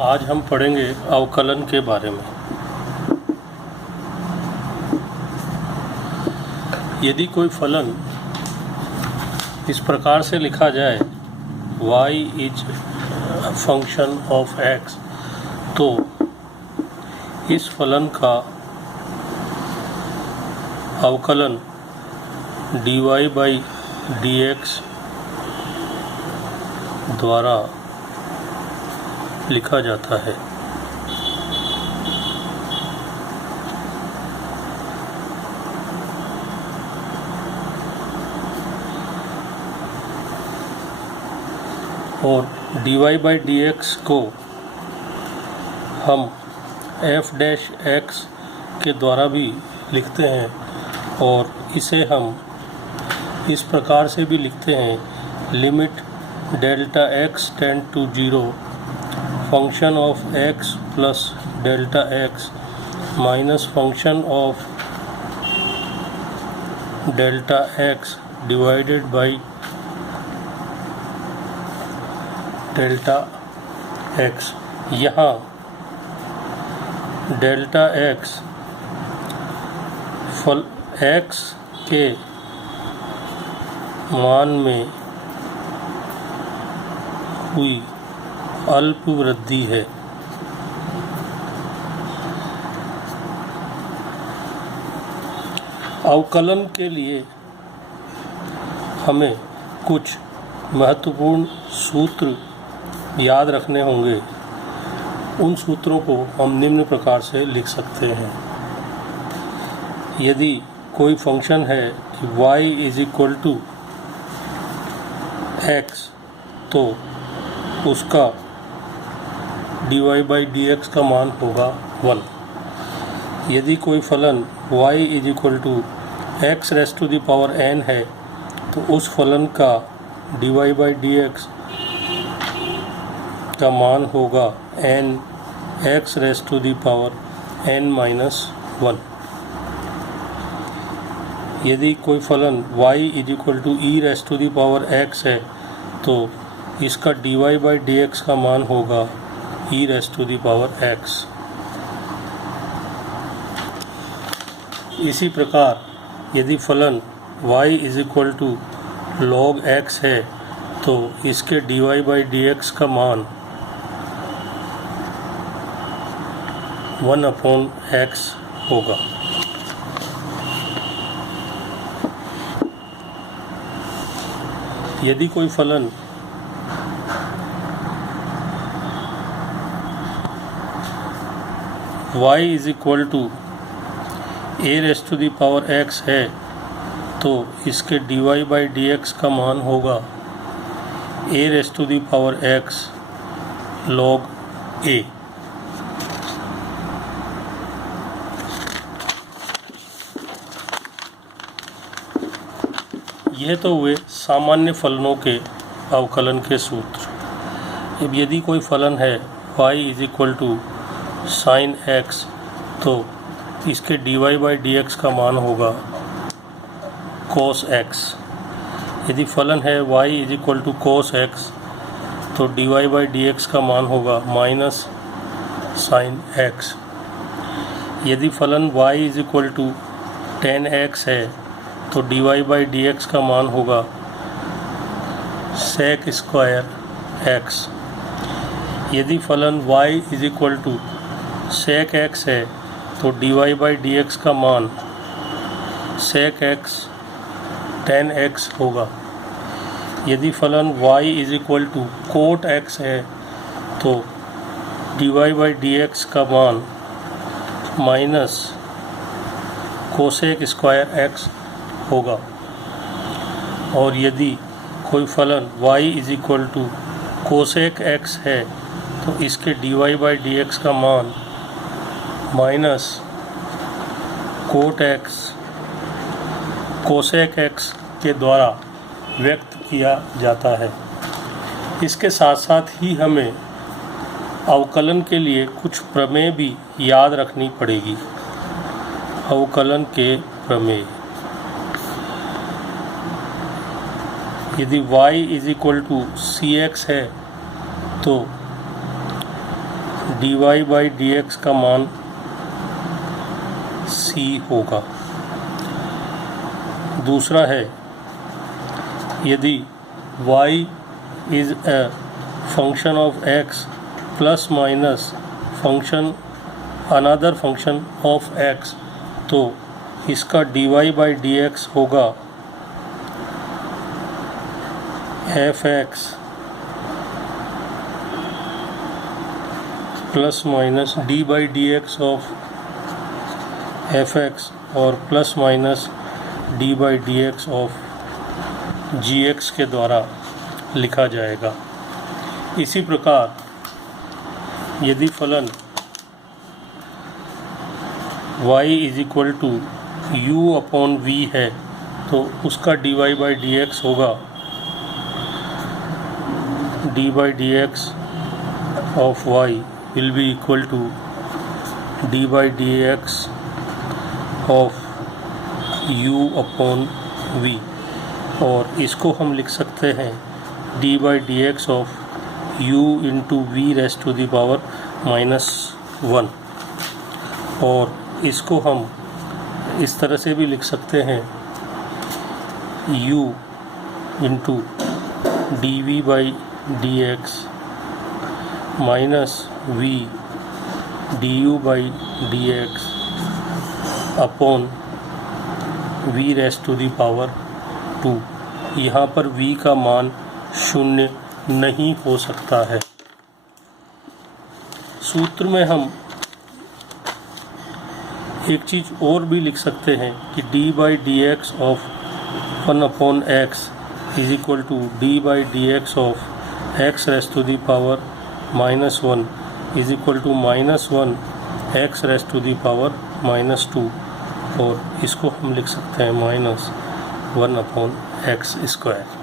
आज हम पढ़ेंगे अवकलन के बारे में। यदि कोई फलन इस प्रकार से लिखा जाए y is function of x, तो इस फलन का अवकलन dy बाई dx द्वारा लिखा जाता है। और dy बाई dx को हम f डैश x के द्वारा भी लिखते हैं, और इसे हम इस प्रकार से भी लिखते हैं, limit delta x tend to 0 function of x plus delta x minus function of delta x divided by delta x। यहाँ डेल्टा x फल x के मान में हुई अल्प वृद्धि है। अवकलन के लिए हमें कुछ महत्वपूर्ण सूत्र याद रखने होंगे। उन सूत्रों को हम निम्न प्रकार से लिख सकते हैं। यदि कोई फंक्शन है कि y is equal to x, तो उसका dy बाई dx का मान होगा 1। यदि कोई फलन y is equal to x raise to the power n है, तो उस फलन का dy बाई dx का मान होगा n x raise to the power n minus 1। यदि कोई फलन y is equal to e raise to the power x है, तो इसका dy बाई dx का मान होगा e raise to the power x। इसी प्रकार यदि फलन y is equal to log x है, तो इसके dy बाई dx का मान 1/x होगा। यदि कोई फलन y is equal to a raise to the power x है, तो इसके dy बाई dx का मान होगा a raise to the power x log a। यह तो हुए सामान्य फलनों के अवकलन के सूत्र। अब यदि कोई फलन है y is equal to sine x, तो इसके dy बाई dx का मान होगा cos x। यदि फलन है y is equal to cos x, तो dy बाई dx का मान होगा माइनस साइन x। यदि फलन y is equal to tan x है, तो dy बाई dx का मान होगा sec स्क्वायर x। यदि फलन y is equal to sec x है, तो dy बाई dx का मान sec x tan x होगा। यदि फलन y is equal to cot x है, तो dy बाई dx का मान माइनस कोसेक स्क्वायर x होगा। और यदि कोई फलन y is equal to cosec x है, तो इसके dy बाई dx का मान minus cot x cosec x के द्वारा व्यक्त किया जाता है। इसके साथ साथ ही हमें अवकलन के लिए कुछ प्रमेय भी याद रखनी पड़ेगी। अवकलन के प्रमेय, यदि y is equal to c x है तो d y by d x का मान c होगा। दूसरा है यदि y is a function of x plus minus function another function of x, तो इसका dy बाई डी एक्स होगा f(x) plus minus d by d x of f(x) और plus minus d by d x of gx के द्वारा लिखा जाएगा। इसी प्रकार यदि फलन y is equal to u upon v है तो उसका dy बाई डी एक्स होगा d by d x of y will be equal to d by d x of u upon v, और इसको हम लिख सकते हैं d by d x of u into v raise to the power -1, और इसको हम इस तरह से भी लिख सकते हैं u into d v by d x minus v d u by d x upon v raise to the power 2। यहाँ पर v का मान 0 नहीं हो सकता है। सूत्र में हम एक चीज़ और भी लिख सकते हैं कि d by d x of 1 upon x is equal to d by d x of x raise to the power -1 is equal to -1 x raise to the power -2, और इसको हम लिख सकते हैं -1 अपॉन एक्स स्क्वायर।